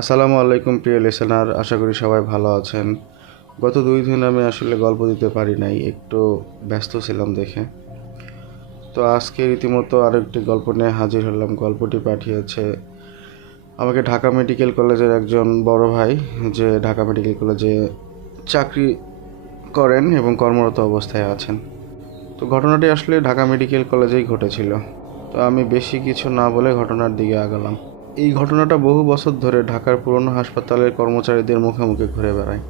আসসালামু আলাইকুম প্রিয় লিসেনার, আশা করি সবাই ভালো আছেন। গত 2 দিন আমি আসলে গল্প দিতে পারি নাই, একটু ব্যস্ত ছিলাম দেখে। তো আজকে রীতিমতো আরেকটি গল্প নিয়ে হাজির হলাম। গল্পটি পাঠিয়েছে আমাকে ঢাকা মেডিকেল কলেজের একজন বড় ভাই, যে ঢাকা মেডিকেল কলেজে চাকরি করেন এবং কর্মরত অবস্থায় আছেন। তো ঘটনাটি আসলে ঢাকা মেডিকেল কলেজেই ঘটেছিল। তো আমি বেশি কিছু না বলে ঘটনার দিকে আগালাম। এই ঘটনাটা বহু বছর ধরে ঢাকার পুরনো হাসপাতালের কর্মচারীদের মুখে মুখে ঘুরে বেড়ায়।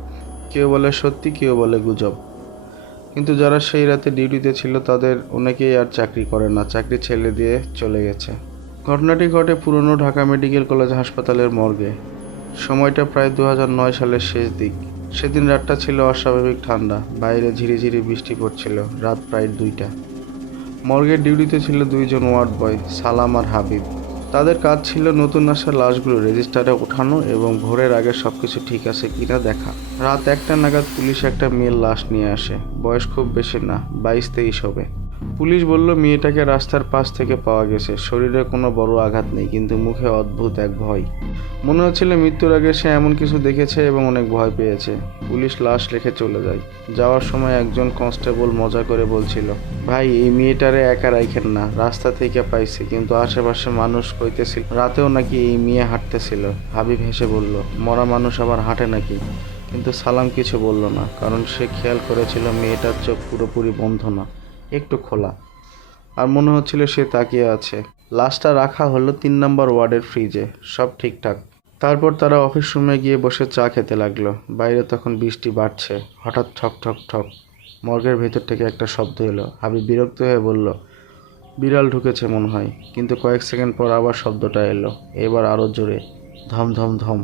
কেউ বলে সত্যি, কেউ বলে গুজব। কিন্তু যারা সেই রাতে ডিউটিতে ছিল তাদের অনেকেই আর চাকরি করে না, চাকরি ছেড়ে দিয়ে চলে গেছে। ঘটনাটি ঘটে পুরনো ঢাকা মেডিকেল কলেজ হাসপাতালের মর্গে। সময়টা প্রায় 2009 সালের শেষ দিক। সেদিন রাতটা ছিল অস্বাভাবিক ঠান্ডা, বাইরে ঝিরিঝিরি বৃষ্টি পড়ছিল। রাত প্রায় 2টা। মর্গের ডিউটিতে ছিল 2জন ওয়ার্ড বয়, সালাম আর হাবিব। তাদের কাজ ছিল নতুন আসা লাশগুলো রেজিস্টারে ওঠানো এবং ভোরের আগে সবকিছু ঠিক আছে কিনা দেখা। রাত 1টা নাগাদ পুলিশ একটা মেয়ের লাশ নিয়ে আসে। বয়স খুব বেশি না, 22-23 হবে। পুলিশ বলল মেয়েটাকে রাস্তার পাশ থেকে পাওয়া গেছে। শরীরে কোনো বড় আঘাত নেই, কিন্তু মুখে অদ্ভুত এক ভয়। মনে হচ্ছিল মৃত্যুর আগে সে এমন কিছু দেখেছে এবং অনেক ভয় পেয়েছে। পুলিশ লাশ রেখে চলে যায়। যাওয়ার সময় একজন কনস্টেবল মজা করে বলছিল, ভাই এই মেয়েটারে একা রাইখেন না, রাস্তা থেকে পাইছে, কিন্তু আশেপাশে মানুষ কইতেছিল রাতেও নাকি এই মেয়ে হাঁটতেছিল। হাবিব হেসে বলল, মরা মানুষ আবার হাঁটে নাকি? কিন্তু সালাম কিছু বলল না, কারণ সে খেয়াল করেছিল মেয়েটার চোখ পুরোপুরি বন্ধ না, একটু খোলা। আর মনে হচ্ছিল সে তাকিয়ে আছে। লাশটা রাখা হলো 3 নম্বর ওয়ার্ডের ফ্রিজে, সব ঠিকঠাক। তারপর তারা অফিস রুমে গিয়ে বসে চা খেতে লাগলো। বাইরে তখন বৃষ্টি বাড়ছে। হঠাৎ ঠক ঠক ঠক মর্গের ভেতর থেকে একটা শব্দ এলো। হাবিব বিরক্ত হয়ে বলল, বিড়াল ঢুকেছে মনে হয়। কিন্তু কয়েক সেকেন্ড পর আবার শব্দটা এলো, এবার আরও জোরে, ধম ধম ধম,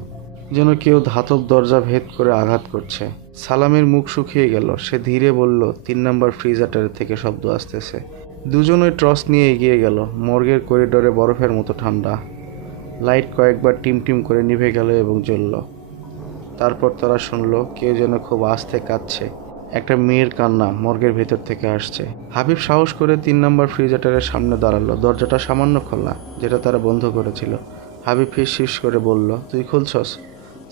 যেন কেউ ধাতব দরজা ভেদ করে আঘাত করছে। সালামের মুখ শুকিয়ে গেল। সে ধীরে বলল, 3 নম্বর ফ্রিজারটার থেকে শব্দ আসতেছে। দুজন ওই টর্চ নিয়ে এগিয়ে গেল। মর্গের করিডোরে বরফের মতো ঠান্ডা। লাইট কয়েকবার টিম টিম করে নিভে গেল এবং জ্বলল। তারপর তারা শুনল কেউ যেন খুব আস্তে কাঁদছে। একটা মেয়ের কান্না মর্গের ভেতর থেকে আসছে। হাবিব সাহস করে 3 নম্বর ফ্রিজারের সামনে দাঁড়ালো। দরজাটা সামান্য খোলা, যেটা তারা বন্ধ করেছিল। হাবিব ফিস করে বলল, তুই খুলছস?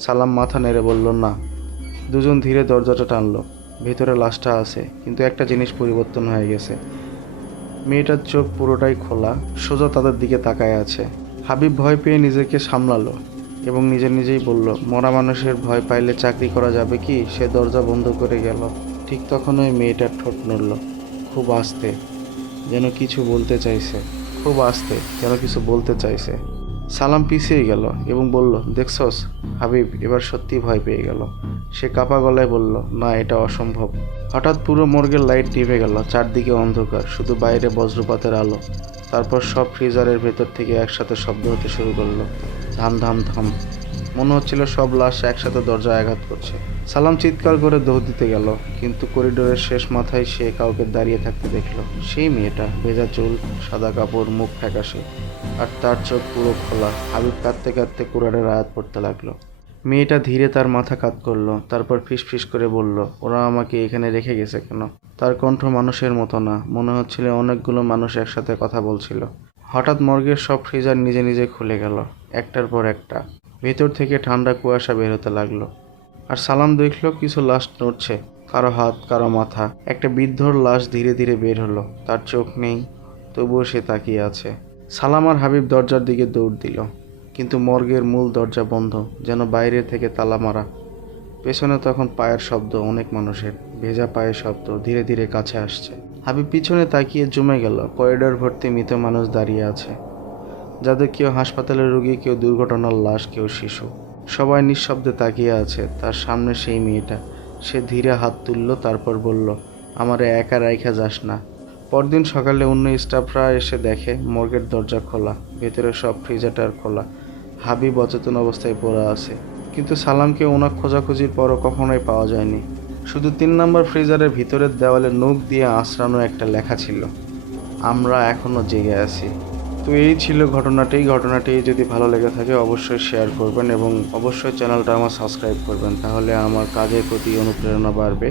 সালাম মাথা নেড়ে বলল, না। দুজন ধীরে দরজাটা টানলো। ভেতরে লাশটা আছে, কিন্তু একটা জিনিস পরিবর্তন হয়ে গেছে। মেয়েটার চোখ পুরোটাই খোলা, সোজা তাদের দিকে তাকায় আছে। হাবিব ভয় পেয়ে নিজেকে সামলালো এবং নিজেই বলল, মরা মানুষের ভয় পাইলে চাকরি করা যাবে কি? সে দরজা বন্ধ করে গেল। ঠিক তখন ওই মেয়েটার ঠোঁট নড়ল, খুব আস্তে, যেন কিছু বলতে চাইছে। খুব আস্তে, যেন কিছু বলতে চাইছে। সালাম পিছিয়ে গেল এবং বলল, দেখছস? হাবিব এবার সত্যি ভয় পেয়ে গেল। সে কাপা গলায় বলল, না, এটা অসম্ভব। হঠাৎ পুরো মর্গের লাইট নিভে গেল। চারদিকে অন্ধকার, শুধু বাইরে বজ্রপাতের আলো। তারপর সব ফ্রিজারের ভেতর থেকে একসাথে শব্দ হতে শুরু করলো, ধাম ধাম ধাম। মনে হচ্ছিল সব লাশ একসাথে দরজায় আঘাত করছে। সালাম চিৎকার করে দৌড় দিতে গেল, কিন্তু করিডোরের শেষ মাথায় সে কাউকে দাঁড়িয়ে থাকতে দেখলো। সেই মেয়েটা, ভেজা চুল, সাদা কাপড়, মুখ ফ্যাকাশে, আর তার চোখ পুরো খোলা। হাবিব কাঁদতে কাঁদতে কোরআনের আয়াত পড়তে লাগলো। মেয়েটা ধীরে তার মাথা কাত করলো, তারপর ফিস করে বলল, ওরা আমাকে এখানে রেখে গেছে কেন? তার কণ্ঠ মানুষের মতো না, মনে হচ্ছিল অনেকগুলো মানুষ একসাথে কথা বলছিল। হঠাৎ মর্গের সব ফ্রিজার নিজে খুলে গেল, একটার পর একটা। ভেতর থেকে ঠান্ডা কুয়াশা বের হতে লাগলো। আর সালাম দেখলো কিছু লাশ নড়ছে, কারো হাত, কারো মাথা। একটা বৃদ্ধর লাশ ধীরে ধীরে বের হলো। তার চোখ নেই, তবুও সে তাকিয়ে আছে। সালাম আর হাবিব দরজার দিকে দৌড় দিল, কিন্তু মর্গের মূল দরজা বন্ধ, যেন বাইরে থেকে তালা মারা। পেছনে তখন পায়ের শব্দ, অনেক মানুষের ভেজা পায়ের শব্দ ধীরে ধীরে কাছে আসছে। হাবিব পিছনে তাকিয়ে জমে গেল। করিডোর ভর্তি মৃত মানুষ দাঁড়িয়ে আছে, যাদের কেউ হাসপাতালের রোগী, কেউ দুর্ঘটনার লাশ, কেউ শিশু। সবাই নিঃশব্দে তাকিয়ে আছে। তার সামনে সেই মেয়েটা। সে ধীরে হাত তুলল, তারপর বলল, আমারে একা রাইখা যাস না। পরদিন সকালে অন্য স্টাফরা এসে দেখে মর্গের দরজা খোলা, ভেতরে সব ফ্রিজারটার খোলা। হাবিব অচেতন অবস্থায় পড়ে আছে, কিন্তু সালামকে ওনার খোঁজাখুঁজির পরও কখনোই পাওয়া যায়নি। শুধু 3 নম্বর ফ্রিজারের ভিতরের দেওয়ালে নখ দিয়ে আঁচড়ানো একটা লেখা ছিল, আমরা এখনও জেগে আছি। তো এই ছিল ঘটনাটি যদি ভালো লেগে থাকে অবশ্যই শেয়ার করবেন এবং অবশ্যই চ্যানেলটা আমার সাবস্ক্রাইব করবেন, তাহলে আমার কাজের প্রতি অনুপ্রেরণা বাড়বে।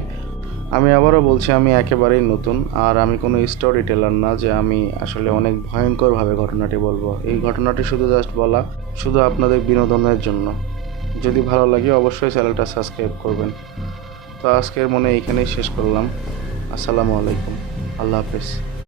আমি আবারও বলছি, আমি একেবারেই নতুন, আর আমি কোনো স্টোরি টেলার না যে আমি আসলে অনেক ভয়ঙ্করভাবে ঘটনাটি বলবো। এই ঘটনাটি শুধু জাস্ট বলা, শুধু আপনাদের বিনোদনের জন্য। যদি ভালো লাগে অবশ্যই চ্যানেলটা সাবস্ক্রাইব করবেন। তো আজকের মনে এইখানেই শেষ করলাম। আসসালামু আলাইকুম, আল্লাহ হাফেজ।